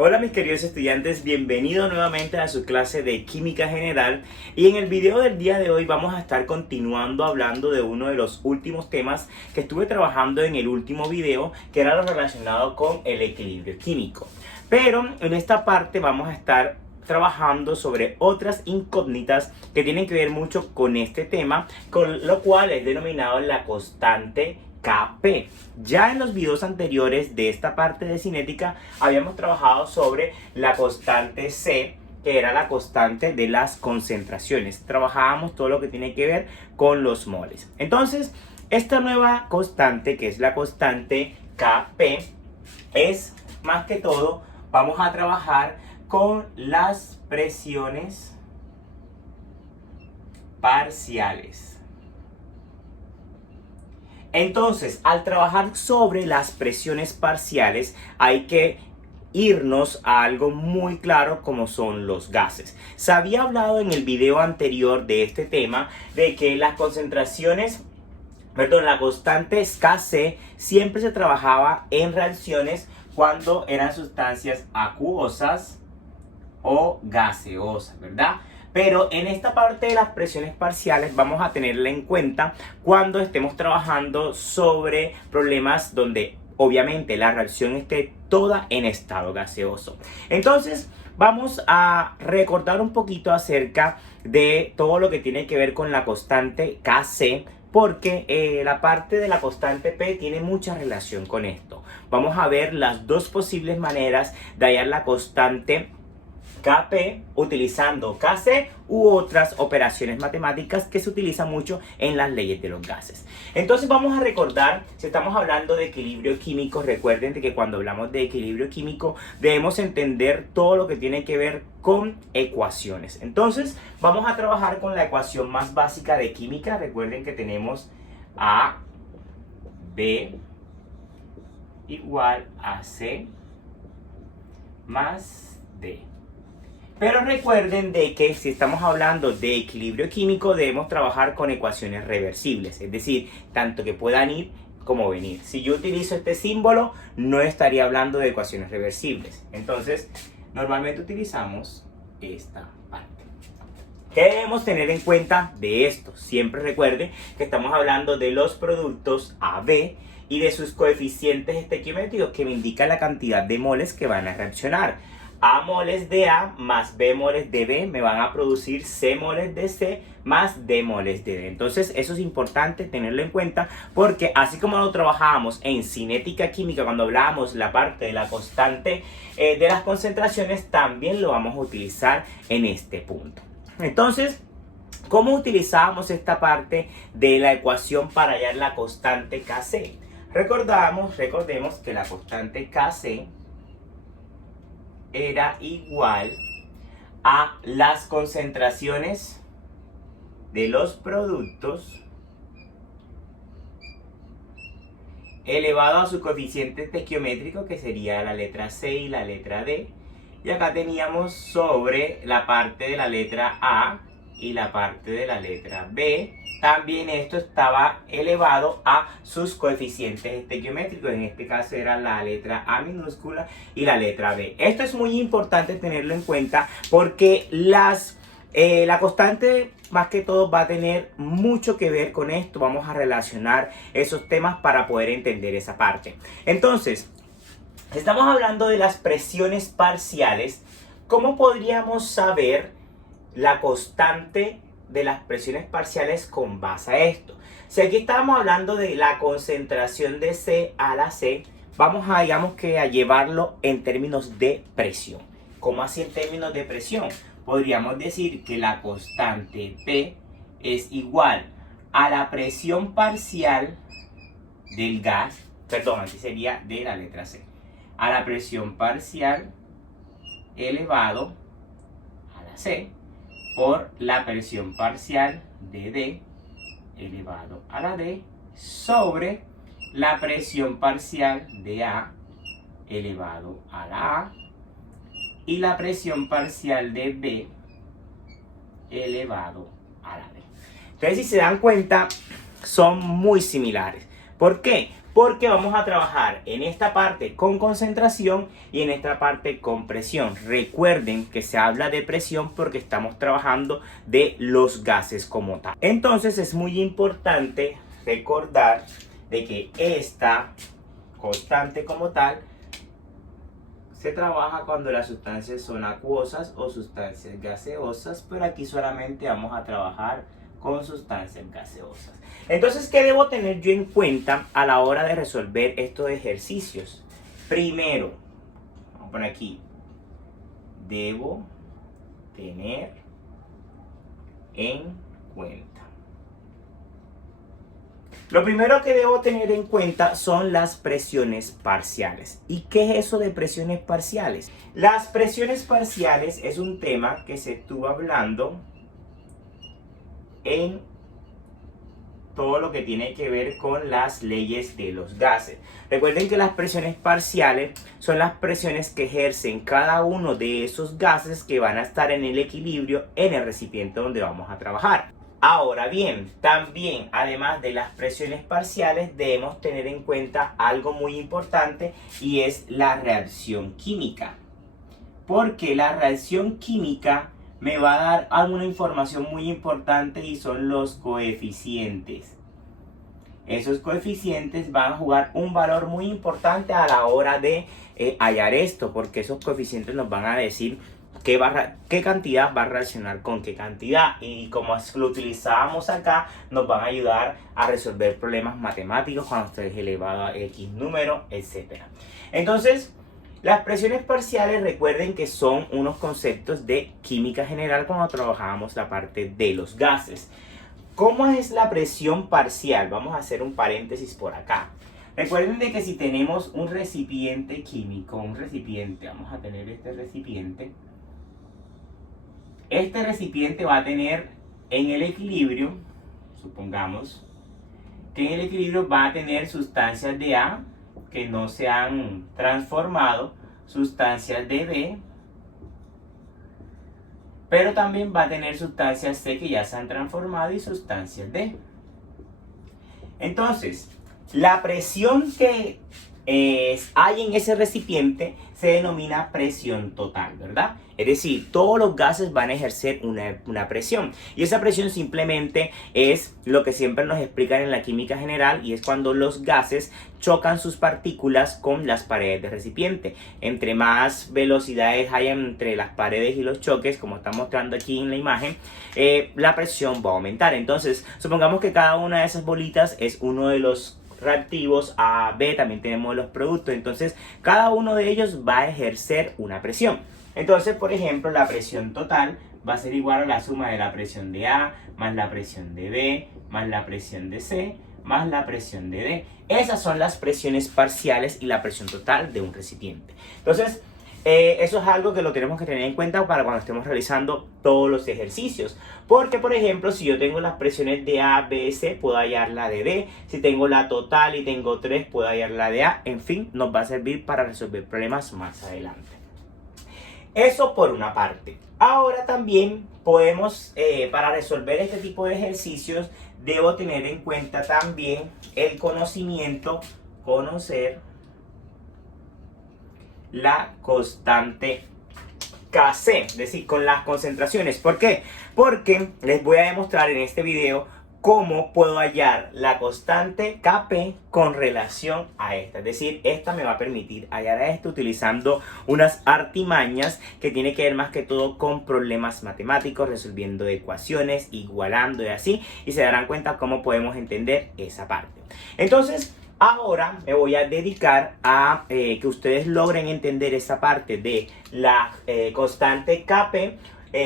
Hola mis queridos estudiantes, bienvenidos nuevamente a su clase de Química General y en el video del día de hoy vamos a estar continuando hablando de uno de los últimos temas que estuve trabajando en el último video, que era lo relacionado con el equilibrio químico. Pero en esta parte vamos a estar trabajando sobre otras incógnitas que tienen que ver mucho con este tema, con lo cual es denominado la constante Kp. Ya en los videos anteriores de esta parte de cinética habíamos trabajado sobre la constante C, que era la constante de las concentraciones. Trabajábamos todo lo que tiene que ver con los moles. Entonces, esta nueva constante, que es la constante Kp, es más que todo, vamos a trabajar con las presiones parciales. Entonces, al trabajar sobre las presiones parciales, hay que irnos a algo muy claro como son los gases. Se había hablado en el video anterior de este tema de que las concentraciones, la constante Kc siempre se trabajaba en reacciones cuando eran sustancias acuosas o gaseosas, ¿verdad? Pero en esta parte de las presiones parciales vamos a tenerla en cuenta cuando estemos trabajando sobre problemas donde obviamente la reacción esté toda en estado gaseoso. Entonces vamos a recordar un poquito acerca de todo lo que tiene que ver con la constante Kc, porque la parte de la constante P tiene mucha relación con esto. Vamos a ver las dos posibles maneras de hallar la constante Kp utilizando Kc u otras operaciones matemáticas que se utilizan mucho en las leyes de los gases. Entonces vamos a recordar, si estamos hablando de equilibrio químico, recuerden que cuando hablamos de equilibrio químico debemos entender todo lo que tiene que ver con ecuaciones. Entonces vamos a trabajar con la ecuación más básica de química. Recuerden que tenemos A, B igual a C más D. Pero recuerden de que si estamos hablando de equilibrio químico debemos trabajar con ecuaciones reversibles, es decir, tanto que puedan ir como venir. Si yo utilizo este símbolo no estaría hablando de ecuaciones reversibles. Entonces normalmente utilizamos esta parte. ¿Qué debemos tener en cuenta de esto? Siempre recuerden que estamos hablando de los productos AB y de sus coeficientes estequiométricos que me indican la cantidad de moles que van a reaccionar. A moles de A más B moles de B me van a producir C moles de C más D moles de D. Entonces eso es importante tenerlo en cuenta porque así como lo trabajábamos en cinética química cuando hablábamos la parte de la constante de las concentraciones, también lo vamos a utilizar en este punto. Entonces, ¿cómo utilizábamos esta parte de la ecuación para hallar la constante Kc? Recordemos que la constante Kc era igual a las concentraciones de los productos elevado a su coeficiente estequiométrico, que sería la letra C y la letra D. Y acá teníamos sobre la parte de la letra A y la parte de la letra B. También esto estaba elevado a sus coeficientes estequiométricos. En este caso era la letra A minúscula y la letra B. Esto es muy importante tenerlo en cuenta porque la constante más que todo va a tener mucho que ver con esto. Vamos a relacionar esos temas para poder entender esa parte. Entonces, estamos hablando de las presiones parciales. ¿Cómo podríamos saber la constante de las presiones parciales con base a esto? Si aquí estamos hablando de la concentración de C a la C, vamos a, a llevarlo en términos de presión. ¿Cómo así en términos de presión? Podríamos decir que la constante P es igual a la presión parcial del gas, aquí sería de la letra C, a la presión parcial elevado a la C por la presión parcial de D elevado a la D sobre la presión parcial de A elevado a la A y la presión parcial de B elevado a la B. Entonces, si se dan cuenta, son muy similares. ¿Por qué? porque vamos a trabajar en esta parte con concentración y en esta parte con presión. Recuerden que se habla de presión porque estamos trabajando de los gases como tal. Entonces es muy importante recordar de que esta constante como tal se trabaja cuando las sustancias son acuosas o sustancias gaseosas, pero aquí solamente vamos a trabajar con sustancias gaseosas. Entonces, ¿qué debo tener yo en cuenta a la hora de resolver estos ejercicios? Primero, vamos a poner aquí, debo tener en cuenta. Lo primero que debo tener en cuenta son las presiones parciales. ¿Y qué es eso de presiones parciales? Las presiones parciales es un tema que se estuvo hablando en todo lo que tiene que ver con las leyes de los gases. Recuerden que las presiones parciales son las presiones que ejercen cada uno de esos gases que van a estar en el equilibrio en el recipiente donde vamos a trabajar. Ahora bien, también además de las presiones parciales debemos tener en cuenta algo muy importante y es la reacción química. Porque la reacción química me va a dar alguna información muy importante y son los coeficientes. Esos coeficientes van a jugar un valor muy importante a la hora de hallar esto, porque esos coeficientes nos van a decir qué cantidad va a reaccionar con qué cantidad, y como lo utilizábamos acá, nos van a ayudar a resolver problemas matemáticos cuando esté elevado a X número, etc. Entonces, las presiones parciales, recuerden que son unos conceptos de química general cuando trabajábamos la parte de los gases. ¿Cómo es la presión parcial? Vamos a hacer un paréntesis por acá. Recuerden de que si tenemos un recipiente químico, vamos a tener este recipiente. Este recipiente va a tener en el equilibrio, supongamos, que en el equilibrio va a tener sustancias de A que no se han transformado, sustancias de B, pero también va a tener sustancias C que ya se han transformado y sustancias D. Entonces, la presión que hay en ese recipiente se denomina presión total, ¿verdad? Es decir, todos los gases van a ejercer una presión. Y esa presión simplemente es lo que siempre nos explican en la química general, y es cuando los gases chocan sus partículas con las paredes del recipiente. Entre más velocidades hay entre las paredes y los choques, como está mostrando aquí en la imagen, la presión va a aumentar. Entonces, supongamos que cada una de esas bolitas es uno de los reactivos A, B, también tenemos los productos. Entonces, cada uno de ellos va a ejercer una presión. Entonces, por ejemplo, la presión total va a ser igual a la suma de la presión de A, más la presión de B, más la presión de C, más la presión de D. Esas son las presiones parciales y la presión total de un recipiente. Entonces, eso es algo que lo tenemos que tener en cuenta para cuando estemos realizando todos los ejercicios. Porque, por ejemplo, si yo tengo las presiones de A, B, C, puedo hallar la de D. Si tengo la total y tengo 3, puedo hallar la de A. En fin, nos va a servir para resolver problemas más adelante. Eso por una parte. Ahora también podemos, para resolver este tipo de ejercicios, debo tener en cuenta también el conocimiento, conocer la constante Kc, es decir, con las concentraciones. ¿Por qué? Porque les voy a demostrar en este video cómo puedo hallar la constante Kp con relación a esta. Es decir, esta me va a permitir hallar a esto utilizando unas artimañas que tiene que ver más que todo con problemas matemáticos, resolviendo ecuaciones, igualando y así. Y se darán cuenta cómo podemos entender esa parte. Entonces, ahora me voy a dedicar a que ustedes logren entender esa parte de la constante Kp.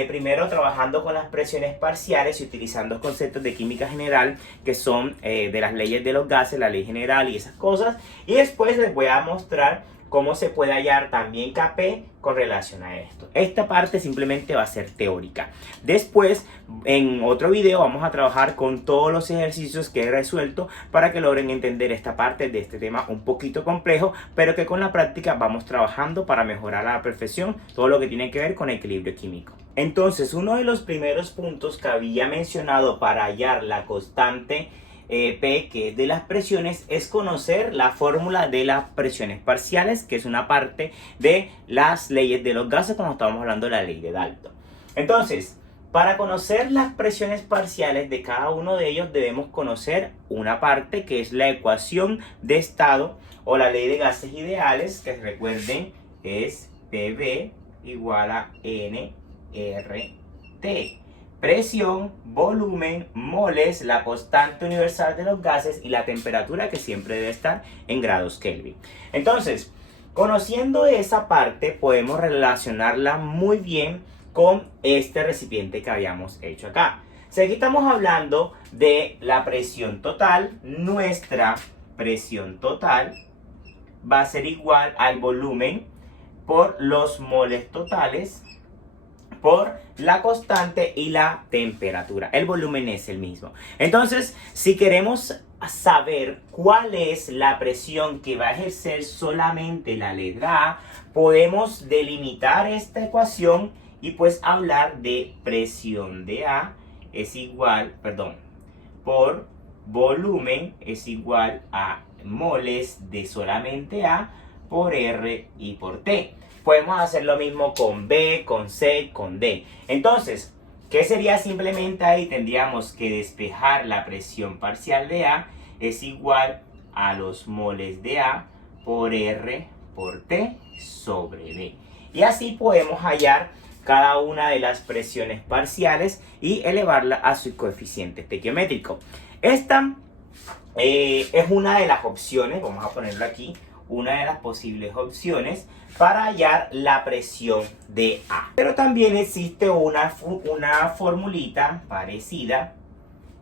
Primero trabajando con las presiones parciales y utilizando conceptos de química general que son de las leyes de los gases, la ley general y esas cosas. Y después les voy a mostrar cómo se puede hallar también Kp con relación a esto. Esta parte simplemente va a ser teórica. Después, en otro video, vamos a trabajar con todos los ejercicios que he resuelto para que logren entender esta parte de este tema un poquito complejo, pero que con la práctica vamos trabajando para mejorar a la perfección todo lo que tiene que ver con equilibrio químico. Entonces, uno de los primeros puntos que había mencionado para hallar la constante P, que es de las presiones, es conocer la fórmula de las presiones parciales, que es una parte de las leyes de los gases cuando estamos hablando de la ley de Dalton. Entonces, para conocer las presiones parciales de cada uno de ellos debemos conocer una parte que es la ecuación de estado o la ley de gases ideales, que recuerden es PV igual a nRT. Presión, volumen, moles, la constante universal de los gases y la temperatura, que siempre debe estar en grados Kelvin. Entonces, conociendo esa parte podemos relacionarla muy bien con este recipiente que habíamos hecho acá. Si aquí estamos hablando de la presión total, nuestra presión total va a ser igual al volumen por los moles totales por la constante y la temperatura. El volumen es el mismo. Entonces, si queremos saber cuál es la presión que va a ejercer solamente la letra A, podemos delimitar esta ecuación y pues hablar de presión de A es igual, por volumen es igual a moles de solamente A por R y por T. Podemos hacer lo mismo con B, con C, con D. Entonces, ¿qué sería simplemente ahí? Tendríamos que despejar la presión parcial de A es igual a los moles de A por R por T sobre D. Y así podemos hallar cada una de las presiones parciales y elevarla a su coeficiente estequiométrico. Esta es una de las opciones, vamos a ponerlo aquí, una de las posibles opciones para hallar la presión de A. Pero también existe una formulita parecida,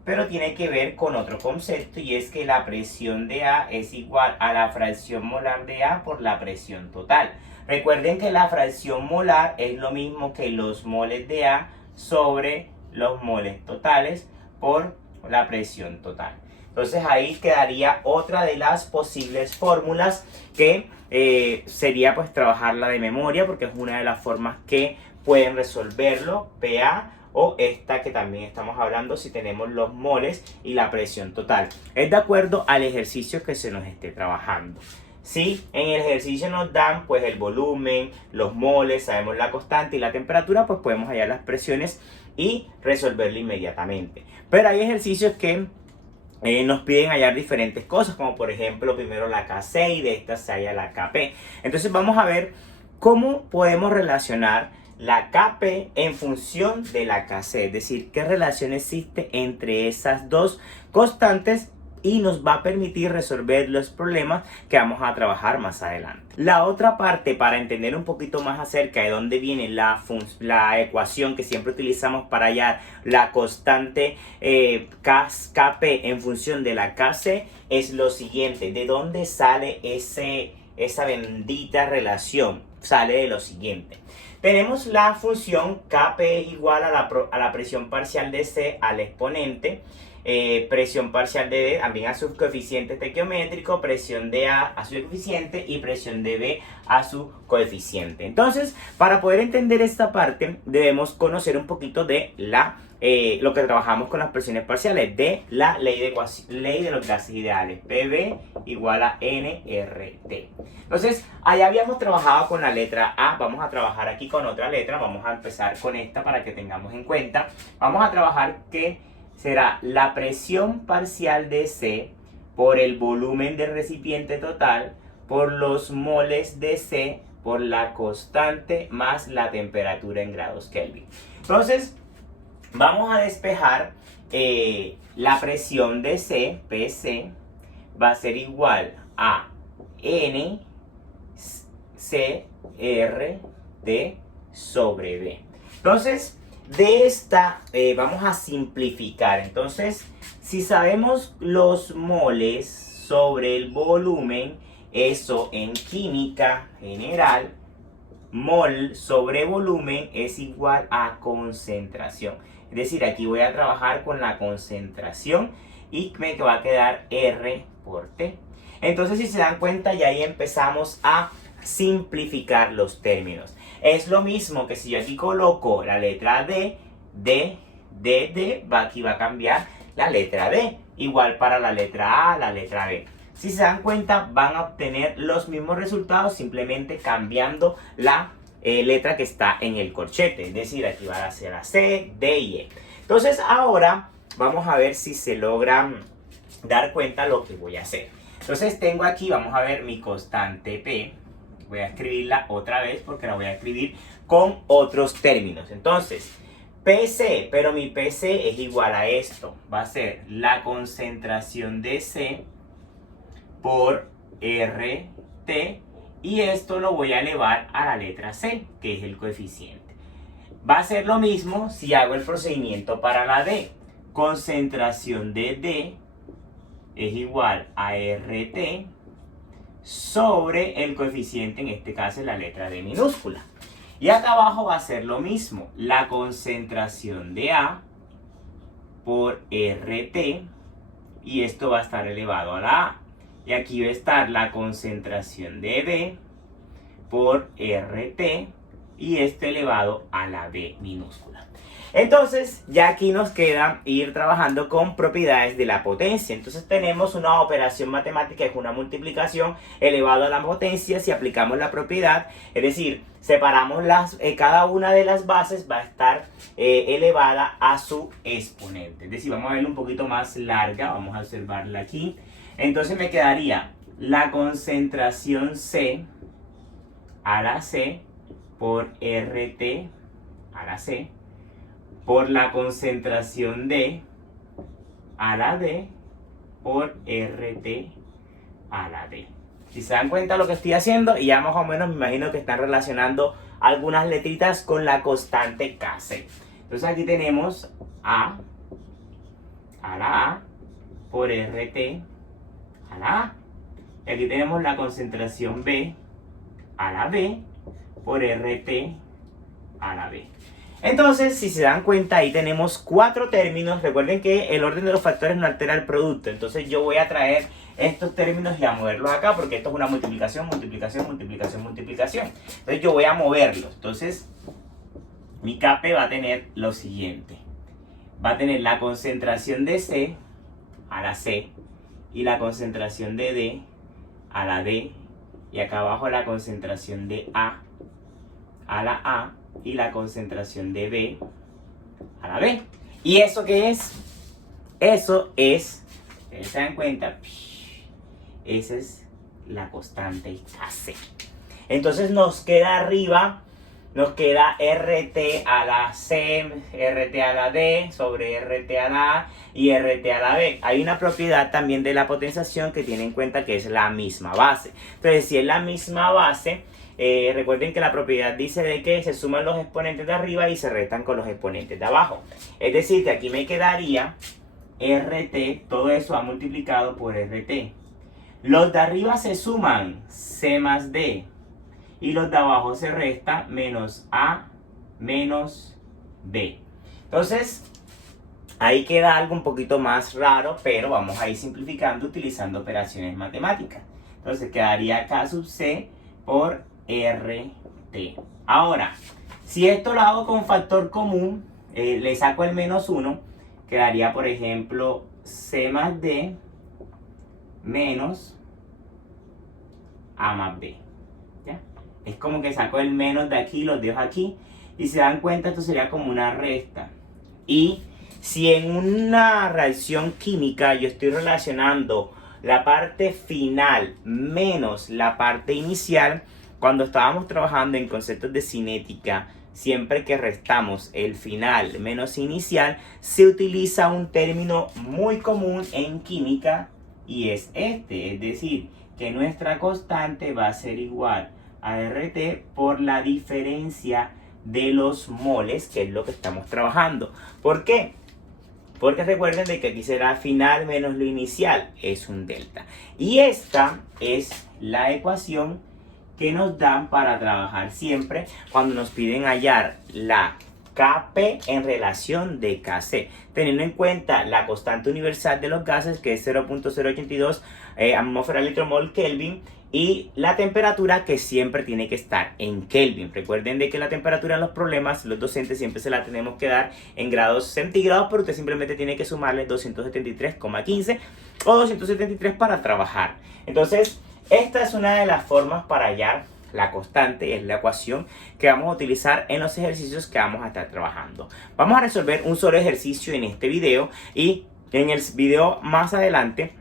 pero tiene que ver con otro concepto, y es que la presión de A es igual a la fracción molar de A por la presión total. Recuerden que la fracción molar es lo mismo que los moles de A sobre los moles totales por la presión total. Entonces ahí quedaría otra de las posibles fórmulas que sería pues trabajarla de memoria, porque es una de las formas que pueden resolverlo, PA, o esta que también estamos hablando si tenemos los moles y la presión total. Es de acuerdo al ejercicio que se nos esté trabajando. Si en el ejercicio nos dan pues el volumen, los moles, sabemos la constante y la temperatura, pues podemos hallar las presiones y resolverlo inmediatamente. Pero hay ejercicios que nos piden hallar diferentes cosas, como por ejemplo primero la KC y de esta se halla la KP. Entonces vamos a ver cómo podemos relacionar la KP en función de la KC, es decir, qué relación existe entre esas dos constantes, y nos va a permitir resolver los problemas que vamos a trabajar más adelante. La otra parte, para entender un poquito más acerca de dónde viene la ecuación que siempre utilizamos para hallar la constante KP en función de la KC, es lo siguiente. ¿De dónde sale esa bendita relación? Sale de lo siguiente. Tenemos la función KP es igual a la presión parcial de C al exponente, presión parcial de D también a su coeficiente estequiométrico, presión de A a su coeficiente y presión de B a su coeficiente. Entonces, para poder entender esta parte, debemos conocer un poquito de lo que trabajamos con las presiones parciales, de la ley de los gases ideales, PV igual a nRT. Entonces, allá habíamos trabajado con la letra A, vamos a trabajar aquí con otra letra, vamos a empezar con esta para que tengamos en cuenta. Vamos a trabajar que será la presión parcial de C por el volumen del recipiente total por los moles de C por la constante más la temperatura en grados Kelvin. Entonces, vamos a despejar la presión de C, PC, va a ser igual a N C R T sobre B. Entonces, de esta vamos a simplificar. Entonces, si sabemos los moles sobre el volumen, eso en química general, mol sobre volumen es igual a concentración. Es decir, aquí voy a trabajar con la concentración y me va a quedar R por T. Entonces, si se dan cuenta, ya ahí empezamos a simplificar los términos. Es lo mismo que si yo aquí coloco la letra D, aquí va a cambiar la letra D. Igual para la letra A, la letra B. Si se dan cuenta, van a obtener los mismos resultados simplemente cambiando la letra que está en el corchete. Es decir, aquí va a ser la C, D y E. Entonces ahora vamos a ver si se logra dar cuenta lo que voy a hacer. Entonces tengo aquí, vamos a ver mi constante P. Voy a escribirla otra vez porque la voy a escribir con otros términos. Entonces, PC, pero mi PC es igual a esto. Va a ser la concentración de C por RT. Y esto lo voy a elevar a la letra C, que es el coeficiente. Va a ser lo mismo si hago el procedimiento para la D. Concentración de D es igual a RT sobre el coeficiente, en este caso es la letra D minúscula. Y acá abajo va a ser lo mismo. La concentración de A por RT. Y esto va a estar elevado a la A. Y aquí va a estar la concentración de B por RT. Y esto elevado a la B minúscula. Entonces, ya aquí nos queda ir trabajando con propiedades de la potencia. Entonces tenemos una operación matemática, que es una multiplicación elevado a la potencia. Si aplicamos la propiedad, es decir, separamos cada una de las bases, va a estar elevada a su exponente. Es decir, vamos a verla un poquito más larga, vamos a observarla aquí. Entonces me quedaría la concentración C a la C por RT a la C por la concentración D a la D por RT a la D. Si se dan cuenta lo que estoy haciendo, y ya más o menos me imagino que están relacionando algunas letritas con la constante Kc. Entonces aquí tenemos A la A por RT a la A. Y aquí tenemos la concentración B a la B por RT a la B. Entonces, si se dan cuenta, ahí tenemos 4 términos. Recuerden que el orden de los factores no altera el producto. Entonces yo voy a traer estos términos y a moverlos acá, porque esto es una multiplicación, multiplicación, multiplicación, multiplicación. Entonces yo voy a moverlos. Entonces, mi Kp va a tener lo siguiente. Va a tener la concentración de C a la C y la concentración de D a la D. Y acá abajo la concentración de A la A y la concentración de B a la B. ¿Y eso qué es? Eso es, ustedes se dan cuenta, esa es la constante Kc. Entonces nos queda arriba, nos queda RT a la C, RT a la D sobre RT a la A y RT a la B. Hay una propiedad también de la potenciación que tiene en cuenta que es la misma base. Entonces, si es la misma base, recuerden que la propiedad dice de que se suman los exponentes de arriba y se restan con los exponentes de abajo. Es decir, que aquí me quedaría RT, todo eso ha multiplicado por RT. Los de arriba se suman, C más D. Y los de abajo se restan, menos A menos B. Entonces, ahí queda algo un poquito más raro, pero vamos a ir simplificando utilizando operaciones matemáticas. Entonces quedaría K sub C por RT. Ahora, si esto lo hago con factor común, le saco el menos 1, quedaría, por ejemplo, C más D menos A más B. ¿Ya? Es como que saco el menos de aquí, los dejo aquí, y se dan cuenta, esto sería como una resta. Y si en una reacción química yo estoy relacionando la parte final menos la parte inicial, cuando estábamos trabajando en conceptos de cinética, siempre que restamos el final menos inicial, se utiliza un término muy común en química y es este, es decir, que nuestra constante va a ser igual a RT por la diferencia de los moles, que es lo que estamos trabajando. ¿Por qué? Porque recuerden de que aquí será final menos lo inicial, es un delta. Y esta es la ecuación que nos dan para trabajar siempre cuando nos piden hallar la Kp en relación de Kc, teniendo en cuenta la constante universal de los gases, que es 0.082 atmósfera litro mol Kelvin, y la temperatura, que siempre tiene que estar en Kelvin. Recuerden de que la temperatura en los problemas, los docentes siempre se la tenemos que dar en grados centígrados, pero usted simplemente tiene que sumarle 273,15 o 273 para trabajar. Entonces, esta es una de las formas para hallar la constante, es la ecuación que vamos a utilizar en los ejercicios que vamos a estar trabajando. Vamos a resolver un solo ejercicio en este video y en el video más adelante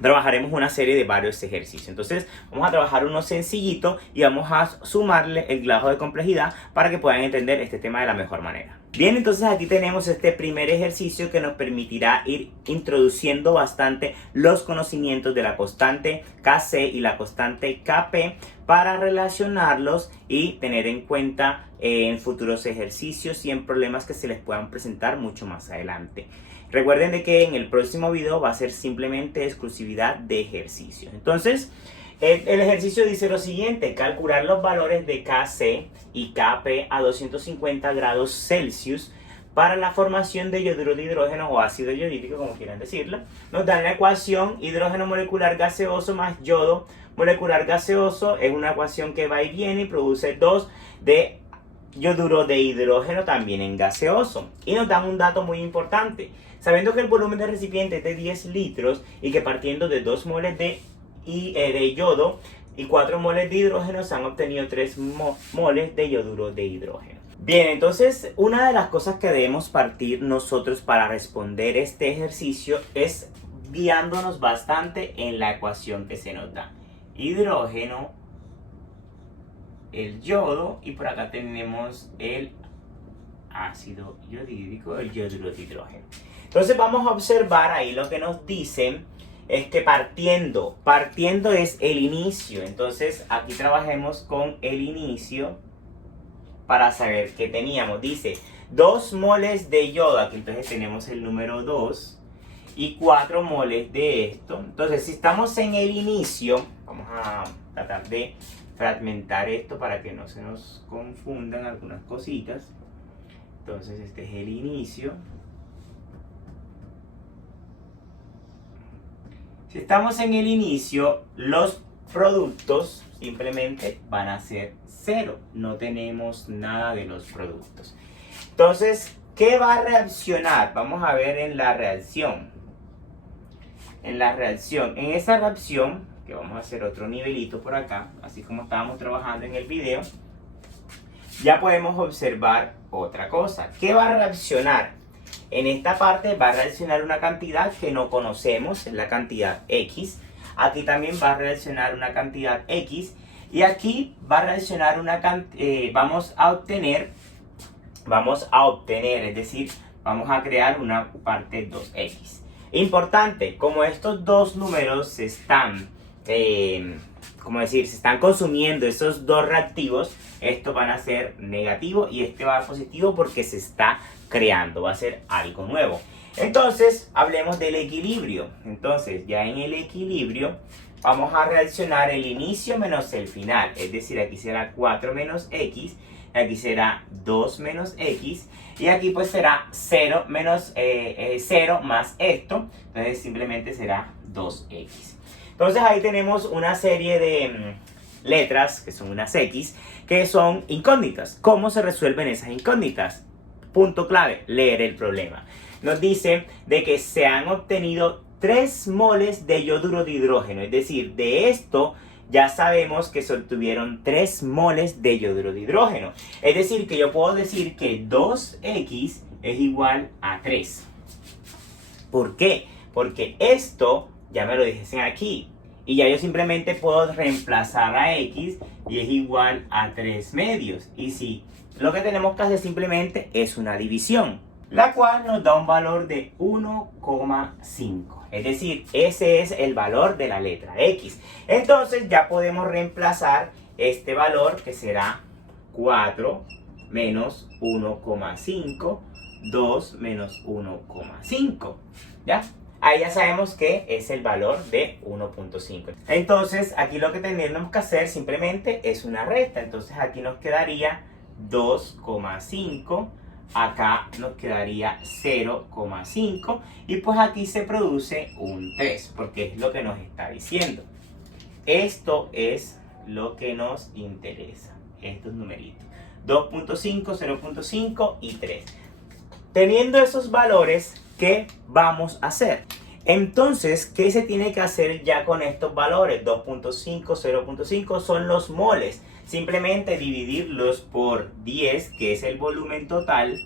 trabajaremos una serie de varios ejercicios. Entonces vamos a trabajar uno sencillito y vamos a sumarle el grado de complejidad para que puedan entender este tema de la mejor manera. Bien, entonces aquí tenemos este primer ejercicio que nos permitirá ir introduciendo bastante los conocimientos de la constante Kc y la constante Kp para relacionarlos y tener en cuenta en futuros ejercicios y en problemas que se les puedan presentar mucho más adelante. Recuerden de que en el próximo video va a ser simplemente exclusividad de ejercicios. Entonces, el ejercicio dice lo siguiente: calcular los valores de Kc y Kp a 250 grados Celsius para la formación de yoduro de hidrógeno o ácido yodídico, como quieran decirlo. Nos dan la ecuación hidrógeno molecular gaseoso más yodo molecular gaseoso. Es una ecuación que va y viene y produce 2 de yoduro de hidrógeno también en gaseoso. Y nos dan un dato muy importante. Sabiendo que el volumen del recipiente es de 10 litros y que partiendo de 2 moles de yodo y 4 moles de hidrógeno se han obtenido 3 moles de yoduro de hidrógeno. Bien, entonces una de las cosas que debemos partir nosotros para responder este ejercicio es guiándonos bastante en la ecuación que se nos da. Hidrógeno, el yodo, y por acá tenemos el ácido yodídico, el yoduro de hidrógeno. Entonces vamos a observar ahí lo que nos dicen es que partiendo es el inicio. Entonces aquí trabajemos con el inicio para saber qué teníamos. Dice 2 moles de yodo, aquí entonces tenemos el número 2 y 4 moles de esto. Entonces si estamos en el inicio, vamos a tratar de fragmentar esto para que no se nos confundan algunas cositas. Entonces este es el inicio. Si estamos en el inicio, los productos simplemente van a ser 0. No tenemos nada de los productos. Entonces, ¿qué va a reaccionar? Vamos a ver en la reacción. En esa reacción, que vamos a hacer otro nivelito por acá, así como estábamos trabajando en el video, ya podemos observar otra cosa. ¿Qué va a reaccionar? En esta parte va a reaccionar una cantidad que no conocemos, es la cantidad X. Aquí también va a reaccionar una cantidad X. Y aquí va a reaccionar una cantidad, vamos a obtener, es decir, vamos a crear una parte 2X. Importante, como estos dos números se están, se están consumiendo esos dos reactivos, estos van a ser negativo y este va a ser positivo porque se está creando, va a ser algo nuevo. Entonces, hablemos del equilibrio. Entonces, ya en el equilibrio vamos a reaccionar el inicio menos el final. Es decir, aquí será 4 menos X, aquí será 2 menos X, y aquí pues será 0 menos 0 más esto. Entonces, simplemente será 2X. Entonces, ahí tenemos una serie de letras, que son unas X, que son incógnitas. ¿Cómo se resuelven esas incógnitas? Punto clave, leer el problema. Nos dice de que se han obtenido 3 moles de yoduro de hidrógeno. Es decir, de esto ya sabemos que se obtuvieron 3 moles de yoduro de hidrógeno. Es decir, que yo puedo decir que 2X es igual a 3. ¿Por qué? Porque esto ya me lo dijesen aquí. Y ya yo simplemente puedo reemplazar a X y es igual a 3 medios. Y si lo que tenemos que hacer simplemente es una división, la cual nos da un valor de 1,5. Es decir, ese es el valor de la letra X. Entonces ya podemos reemplazar este valor, que será 4 menos 1,5, 2 menos 1,5. ¿Ya? Ahí ya sabemos que es el valor de 1,5. Entonces aquí lo que tenemos que hacer simplemente es una resta. Entonces aquí nos quedaría 2,5, acá nos quedaría 0,5 y pues aquí se produce un 3 porque es lo que nos está diciendo. esto es lo que nos interesa. Estos numeritos. 2.5, 0.5 y 3. Teniendo esos valores, ¿qué vamos a hacer? Entonces, ¿qué se tiene que hacer ya con estos valores? 2.5, 0.5 son los moles. Simplemente dividirlos por 10, que es el volumen total.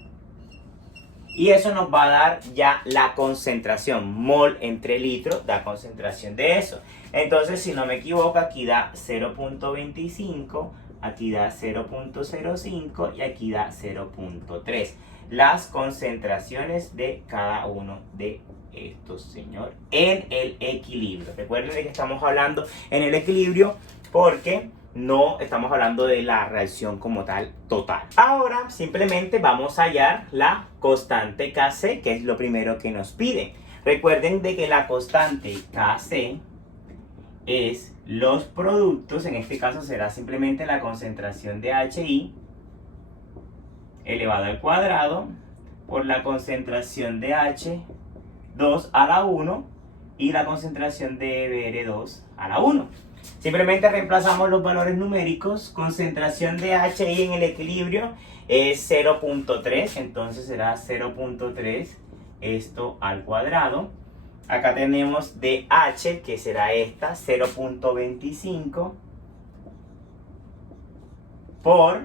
Y eso nos va a dar ya la concentración. Mol entre litro da concentración de eso. Entonces, si no me equivoco, aquí da 0.25, aquí da 0.05 y aquí da 0.3. Las concentraciones de cada uno de estos, señor, en el equilibrio. Recuerden que estamos hablando en el equilibrio porque no estamos hablando de la reacción como tal total. Ahora simplemente vamos a hallar la constante Kc, que es lo primero que nos pide. Recuerden de que la constante Kc es los productos, en este caso será simplemente la concentración de HI elevado al cuadrado por la concentración de H2 a la 1 y la concentración de Br2 a la 1. Simplemente reemplazamos los valores numéricos. Concentración de HI en el equilibrio es 0.3, entonces será 0.3 esto al cuadrado. Acá tenemos de H, que será esta, 0.25 por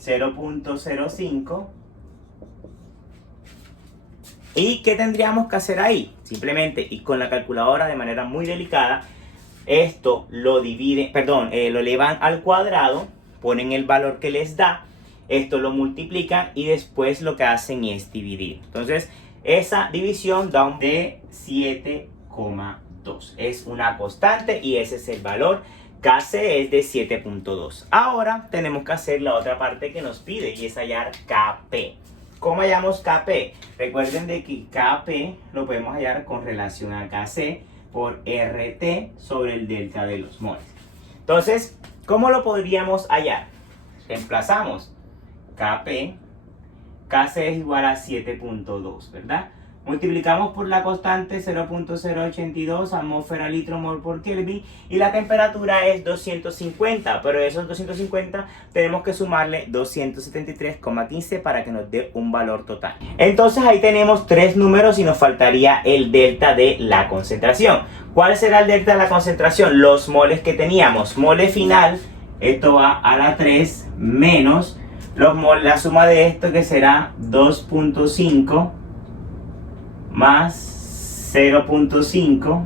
0.05. ¿Y qué tendríamos que hacer ahí? Simplemente, y con la calculadora de manera muy delicada, esto lo dividen, lo elevan al cuadrado, ponen el valor que les da, esto lo multiplican y después lo que hacen es dividir. Entonces, esa división da un de 7,2. Es una constante y ese es el valor. Kc es de 7.2. Ahora tenemos que hacer la otra parte que nos pide y es hallar Kp. ¿Cómo hallamos Kp? Recuerden de que Kp lo podemos hallar con relación a Kc por RT sobre el delta de los moles. Entonces, ¿cómo lo podríamos hallar? Reemplazamos Kp. Kc es igual a 7.2, ¿verdad? Multiplicamos por la constante 0.082 atmósfera litro mol por Kelvin y la temperatura es 250, pero de esos 250 tenemos que sumarle 273,15 para que nos dé un valor total. Entonces ahí tenemos tres números y nos faltaría el delta de la concentración. ¿Cuál será el delta de la concentración? Los moles que teníamos. Mole final, esto va a la 3 menos los moles, la suma de esto que será 2.5 más 0.5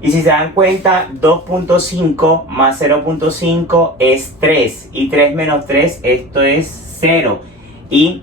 y si se dan cuenta 2.5 más 0.5 es 3 y 3 menos 3 esto es 0 y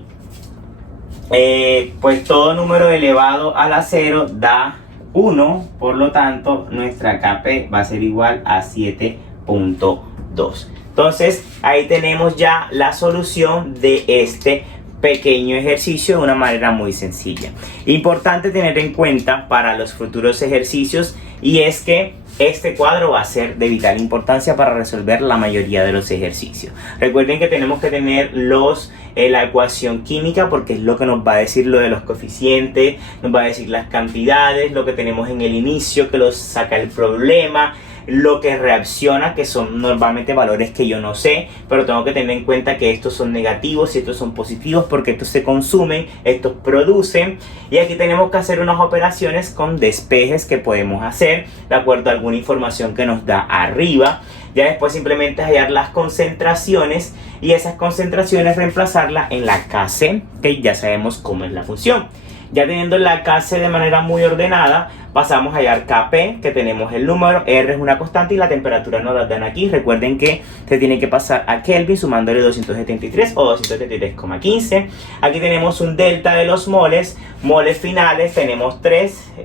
pues todo número elevado a la 0 da 1, por lo tanto nuestra Kp va a ser igual a 7.2. Entonces ahí tenemos ya la solución de este pequeño ejercicio de una manera muy sencilla. Importante tener en cuenta para los futuros ejercicios y es que este cuadro va a ser de vital importancia para resolver la mayoría de los ejercicios. Recuerden que tenemos que tener la ecuación química porque es lo que nos va a decir lo de los coeficientes, nos va a decir las cantidades, lo que tenemos en el inicio que los saca el problema, lo que reacciona, que son normalmente valores que yo no sé, pero tengo que tener en cuenta que estos son negativos y estos son positivos porque estos se consumen, estos producen, y aquí tenemos que hacer unas operaciones con despejes que podemos hacer de acuerdo a alguna información que nos da arriba. Ya después simplemente hallar las concentraciones y esas concentraciones reemplazarlas en la Kc, que ya sabemos cómo es la función. Ya teniendo la Kc de manera muy ordenada, pasamos a hallar Kp, que tenemos el número, R es una constante y la temperatura nos la dan aquí. Recuerden que se tiene que pasar a Kelvin sumándole 273 o 273,15. Aquí tenemos un delta de los moles. Moles finales tenemos 3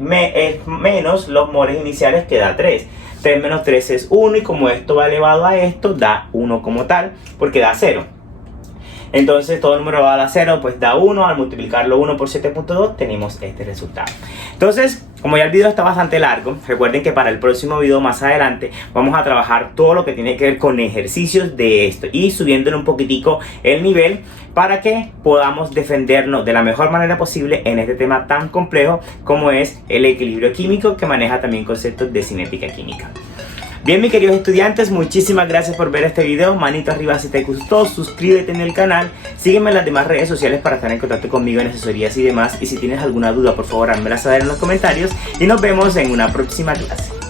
menos los moles iniciales que da 3. 3 menos 3 es 1 y como esto va elevado a esto, da 1 como tal, porque da 0. Entonces todo número va a dar 0, pues da 1. Al multiplicarlo 1 por 7.2 tenemos este resultado. Entonces, como ya el video está bastante largo, recuerden que para el próximo video más adelante vamos a trabajar todo lo que tiene que ver con ejercicios de esto y subiéndole un poquitico el nivel para que podamos defendernos de la mejor manera posible en este tema tan complejo como es el equilibrio químico, que maneja también conceptos de cinética química. Bien, mis queridos estudiantes, muchísimas gracias por ver este video. Manito arriba si te gustó, suscríbete en el canal, sígueme en las demás redes sociales para estar en contacto conmigo en asesorías y demás. Y si tienes alguna duda, por favor, házmela saber en los comentarios y nos vemos en una próxima clase.